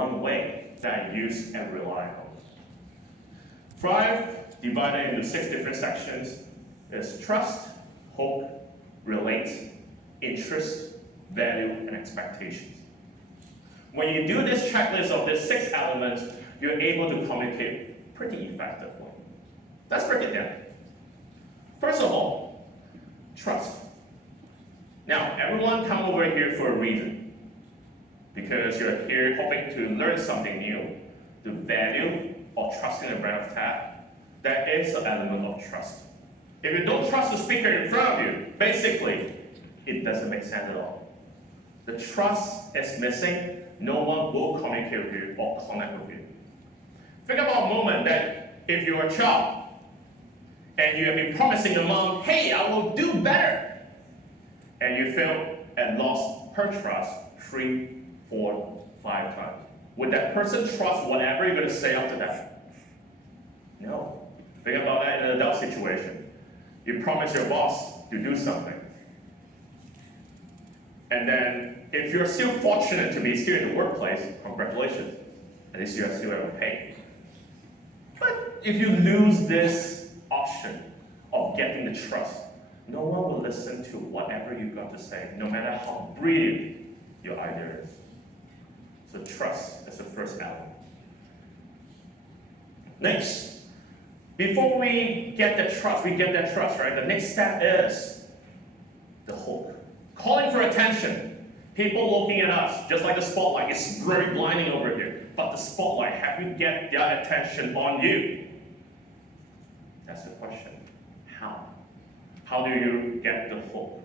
one way that I use and rely on. 5, divided into 6 different sections, is trust, hope, relate, interest, value, and expectations. When you do this checklist of these 6 elements, you're able to communicate pretty effectively. Let's break it down. First of all, trust. Now, everyone come over here for a reason. Because you're here hoping to learn something new. The value of trusting the brand of TED, that is an element of trust. If you don't trust the speaker in front of you, basically, it doesn't make sense at all. The trust is missing, no one will communicate with you or connect with you. Think about a moment that if you're a child, and you have been promising your mom, hey, I will do better, and you fail and lost her trust 3, 4, 5 times. Would that person trust whatever you're going to say after that? No. Think about that in an adult situation. You promise your boss to do something. And then, if you're still fortunate to be still in the workplace, congratulations. At least you are still able to pay. But if you lose this option of getting the trust, no one will listen to whatever you've got to say, no matter how brilliant your idea is. So trust is the first element. Next, before we get that trust, right? The next step is the hope. Calling for attention. People looking at us, just like the spotlight, is very blinding over here. But the spotlight, have you get their attention on you? That's the question. How? How do you get the hope?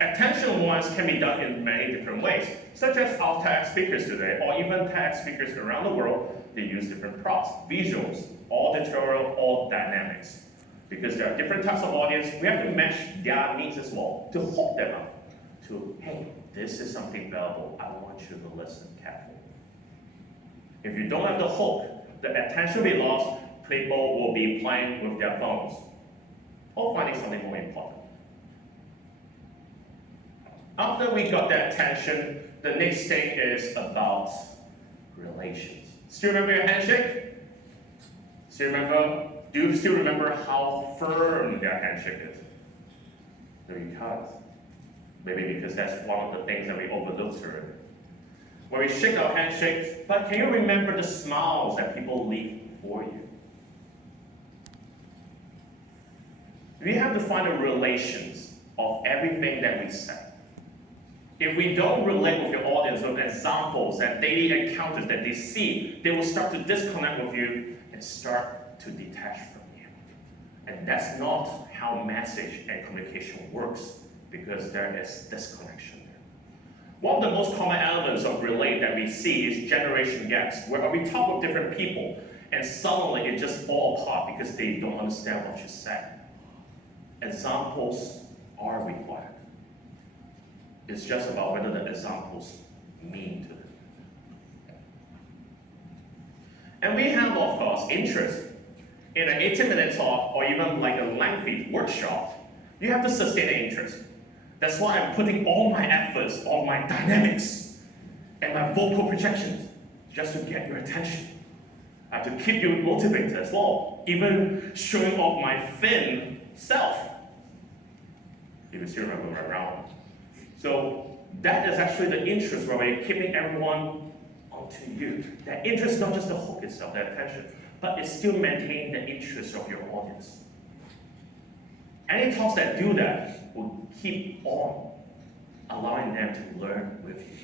Attention-wise can be done in many different ways, such as our TEDx speakers today, or even TEDx speakers around the world. They use different props, visuals, auditorial, or dynamics. Because there are different types of audience, we have to match their needs as well to hook them up to, hey, this is something valuable, I want you to listen carefully. If you don't have the hook, the attention will be lost, people will be playing with their phones, or finding something more important. After we got that attention, the next thing is about relations. Still remember your handshake? Do you still remember how firm their handshake is? No, you can't. Maybe because that's one of the things that we overlooked earlier. When we shake our handshakes, but can you remember the smiles that people leave for you? We have to find the relations of everything that we say. If we don't relate with your audience with examples and daily encounters that they see, they will start to disconnect with you and start to detach from you. And that's not how message and communication works, because there is disconnection there. One of the most common elements of relate that we see is generation gaps, where we talk with different people and suddenly it just falls apart because they don't understand what you said. Examples are required. It's just about whether the examples mean to them. And we have, of course, interest. In an 18-minute talk, or even like a lengthy workshop, you have to sustain the interest. That's why I'm putting all my efforts on my dynamics and my vocal projections, just to get your attention. I have to keep you motivated as well, even showing off my thin self. If you still remember my round. So that is actually the interest where we're keeping everyone onto you. That interest is not just the hook itself, the attention, but it's still maintaining the interest of your audience. Any talks that do that will keep on allowing them to learn with you.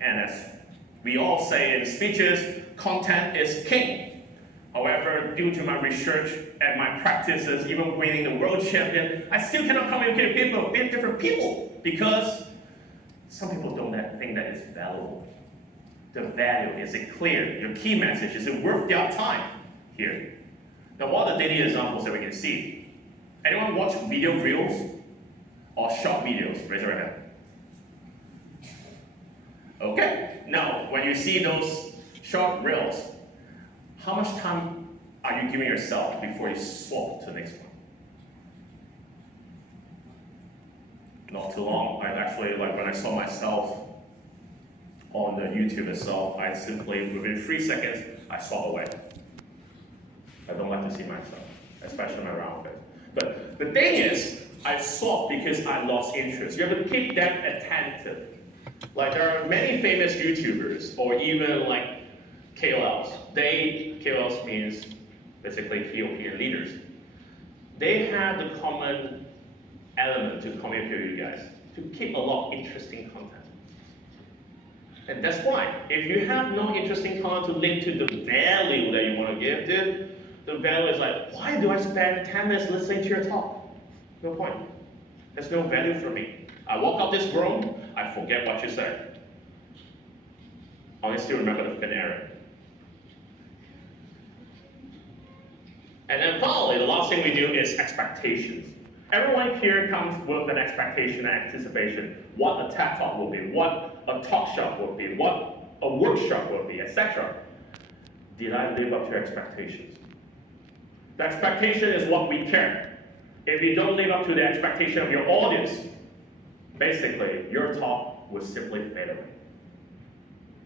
And as we all say in speeches, content is king. However, due to my research and my practices, even winning the world champion, I still cannot communicate with different people because some people don't think that is valuable. The value, is it clear? Your key message, is it worth their time here? Now, what are the daily examples that we can see? Anyone watch video reels or short videos? Raise your hand. Okay, now, when you see those short reels, how much time are you giving yourself before you swap to the next one? not too long. I actually, like when I saw myself on the YouTube itself, I simply, within 3 seconds, I saw away. I don't like to see myself, especially my round face. But the thing is, I saw because I lost interest. You have to keep them attentive. Like there are many famous YouTubers, or even like KOLs. KOLs means basically key opinion leaders. They have the common element to communicate with you guys, to keep a lot of interesting content. And that's why, if you have no interesting content to link to the value that you want to give, dude, the value is like, why do I spend 10 minutes listening to your talk? No point. There's no value for me. I walk out this room, I forget what you said. I only still remember the thin Aaron. And then finally, the last thing we do is expectations. Everyone here comes with an expectation and anticipation. What a TED Talk will be, what a talk show will be, what a workshop will be, etc. Did I live up to expectations? The expectation is what we care. If you don't live up to the expectation of your audience, basically, your talk will simply fade away.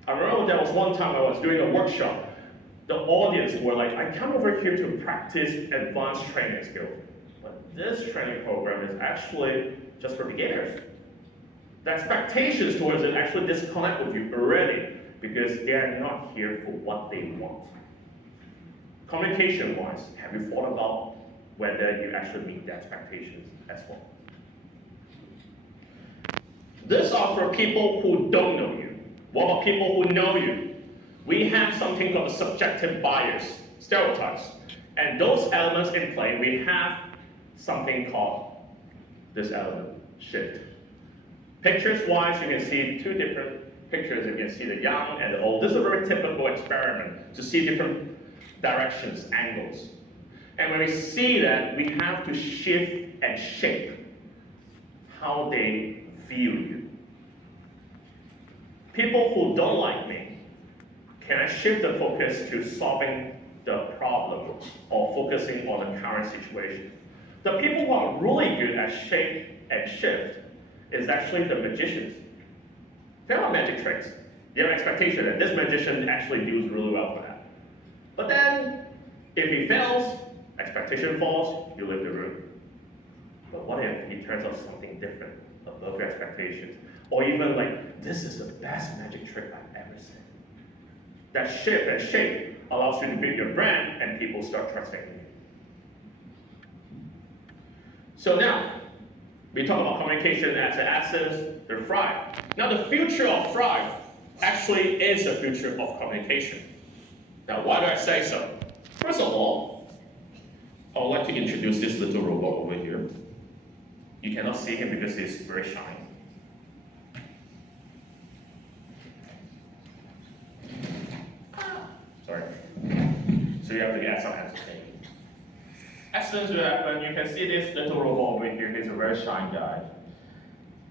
I remember there was one time I was doing a workshop. The audience were like, I come over here to practice advanced training skills. But this training program is actually just for beginners. The expectations towards it actually disconnect with you already because they are not here for what they want. Communication-wise, have you thought about whether you actually meet the expectations as well? These are for people who don't know you. What about people who know you? We have something called subjective bias, stereotypes. And those elements in play, we have something called this element, shift. Pictures-wise, you can see two different pictures. You can see the young and the old. This is a very typical experiment to see different directions, angles. And when we see that, we have to shift and shape how they view you. People who don't like me, can I shift the focus to solving the problem or focusing on the current situation? The people who are really good at shape and shift is actually the magicians. They are magic tricks. You have an expectation that this magician actually does really well for that. But then, if he fails, expectation falls, you leave the room. But what if he turns out something different above your expectations? Or even like, this is the best magic trick I've ever seen. That shift and shape allows you to build your brand and people start trusting you. So now, we talk about communication as an essence, the Thrive. Now the future of Thrive actually is the future of communication. Now why do I say so? First of all, I would like to introduce this little robot over here. You cannot see him because he's very shiny. Sorry. So you have to add some entertainment. As soon as you happen, you can see this little robot over here. He's a very shy guy.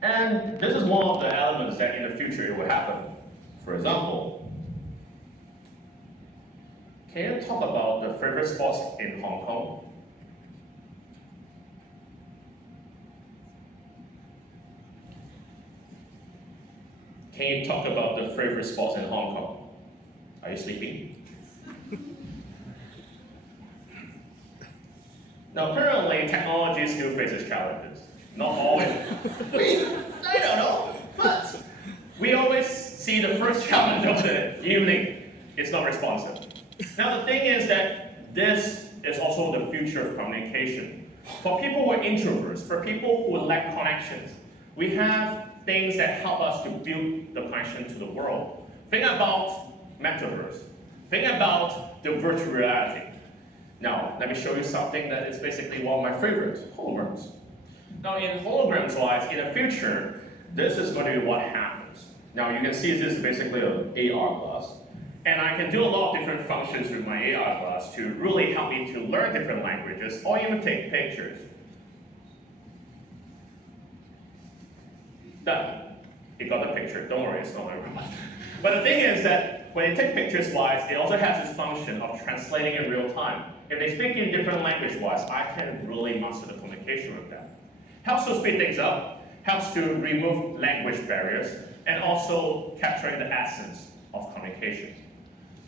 And this is one of the elements that in the future it will happen. For example, can you talk about the favorite spots in Hong Kong? Can you talk about the favorite spots in Hong Kong? Are you sleeping? Now, currently, technology still faces challenges. Not always. I don't know, but we always see the first challenge of the evening. It's not responsive. Now, the thing is that this is also the future of communication. For people who are introverts, for people who lack connections, we have things that help us to build the connection to the world. Think about metaverse. Think about the virtual reality. Now, let me show you something that is basically one of my favorites, holograms. Now, in holograms-wise, in the future, this is going to be what happens. Now, you can see this is basically an AR glass. And I can do a lot of different functions with my AR glass to really help me to learn different languages or even take pictures. Done. You got the picture. Don't worry, it's not my robot. But the thing is that when you take pictures-wise, it also has this function of translating in real time. If they speak in different language-wise, I can really master the communication with them. Helps to speed things up, helps to remove language barriers, and also capturing the essence of communication.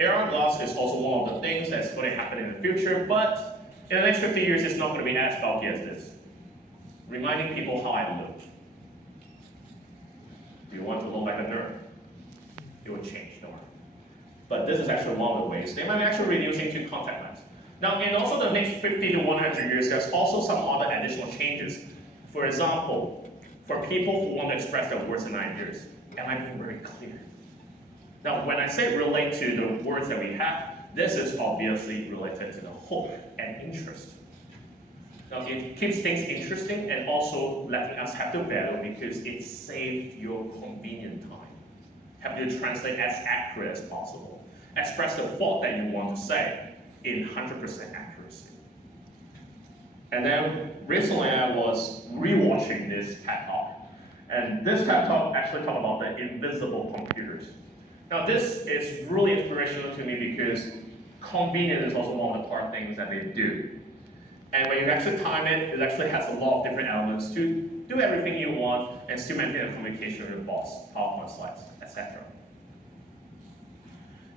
Aaron Leung is also one of the things that's going to happen in the future, but in the next 50 years, it's not going to be as bulky as this. Reminding people how I look. Do you want to look like a nerd? It will change, don't worry. But this is actually one of the ways. They might be actually reducing to contact lens. Now, in also the next 50 to 100 years, there's also some other additional changes. For example, for people who want to express their words and ideas, am I being very clear? Now, when I say relate to the words that we have, this is obviously related to the hook and interest. Now, it keeps things interesting and also letting us have the value because it saves your convenient time. Help you translate as accurate as possible. Express the thought that you want to say in 100% accuracy. And then recently I was rewatching this TED Talk. And this TED Talk actually talked about the invisible computers. Now this is really inspirational to me because convenience is also one of the core things that they do. And when you actually time it, it actually has a lot of different elements to do everything you want and still maintain a communication with your boss, PowerPoint slides, etc.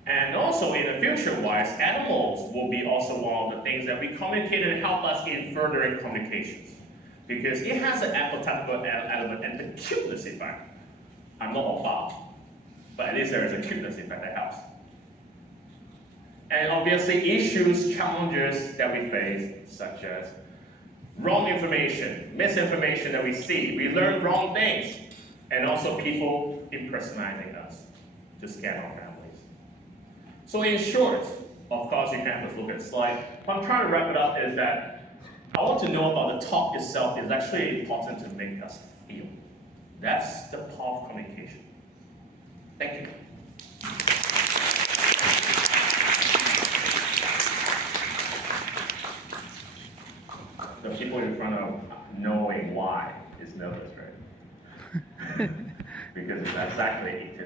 And also in the future-wise, animals will be also one of the things that we communicate and help us in furthering communications. Because it has an empathetical element and the cuteness effect. I'm not about, but at least there is a cuteness effect that helps. And obviously issues, challenges that we face, such as wrong information, misinformation that we see, we learn wrong things, and also people impersonating us to scam our families. So in short, of course you can't just look at the slide, what I'm trying to wrap it up is that I want to know about the talk itself is actually important to make us feel. That's the power of communication. Thank you. The people in front of knowing why is nervous, right? Because it's exactly 18